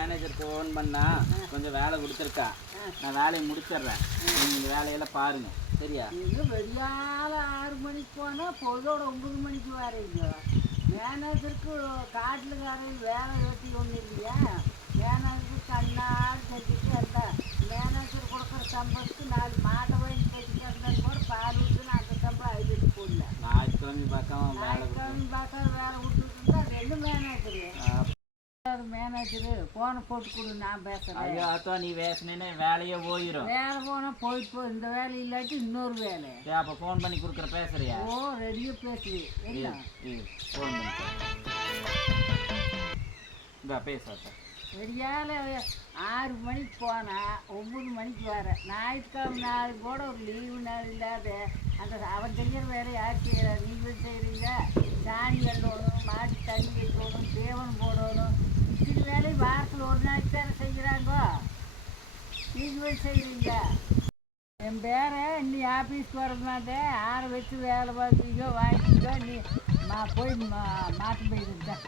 Manager phone பண்ணா கொஞ்சம் வேலை கொடுத்துருக்கா. நான் வேலையை முடிச்சிடுறேன். நீங்கள் வேலையெல்லாம் பாருங்க. சரியா? நீங்கள் வெளியால் 6 மணிக்கு போனால் பொழுதோட 9 மணிக்கு வரீங்க. மேனேஜருக்கு காட்டிலுக்காரங்க வேலை ஏற்றி ஒன்று இல்லையா? மேனேஜருக்கு கண்ணாடு கட்டிட்டு இருந்தால் மேனேஜர் கொடுக்குற சம்பளத்துக்கு 4 மாட்டை வாங்கி கட்டிட்டு இருந்தால் கூட பால் விட்டுன்னு அந்த சம்பளம் ஐடிட்டு போடல. ஞாயிற்றுக்கிழமை பார்க்காம ஞாயிற்றுக்கிழமை பார்க்க வேலை விட்டுட்டு இருந்தால் அது என்ன மேனேஜரு? மேனேஜரு ஃபோனை போட்டு கொடு, நான் பேசுகிறேன். ஐயோ அத்தா, நீ பேசுனேன்னு வேலையே போயிடும். வேலை போனால் போயிட்டு இந்த வேலை இல்லாட்டி இன்னொரு வேலை. அப்போ ஃபோன் பண்ணி கொடுக்குற பேசுறியா? ஓ, ரெடியாக பேசுவேன். என்ன ஃபோன் பண்ணி இந்தா பேசாத்தா. ரெடியால் 6 மணிக்கு போனால் 9 மணிக்கு வர. ஞாயிற்றுக்கிழமை நாள் கூட ஒரு லீவு நாள் இல்லாத அந்த அவன் செய்கிற வேலை யார் செய்கிறா? நீங்கள் செய்கிறீங்க. சாணி வெள்ளணும், மாட்டு தண்ணி வைக்கணும், தேவன் போடணும். இது வேலை வாரத்தில் ஒரு நாளைக்கு தானே செய்கிறாங்க. நீங்கள் செய்கிறீங்க. என் பேரை இன்னும் ஆஃபீஸ்க்கு வர மாட்டேன். ஆற வச்சு வேலை பார்க்குறீங்க, வாங்கிக்கோ. நீ போய் மாட்டு போயிருந்தேன்.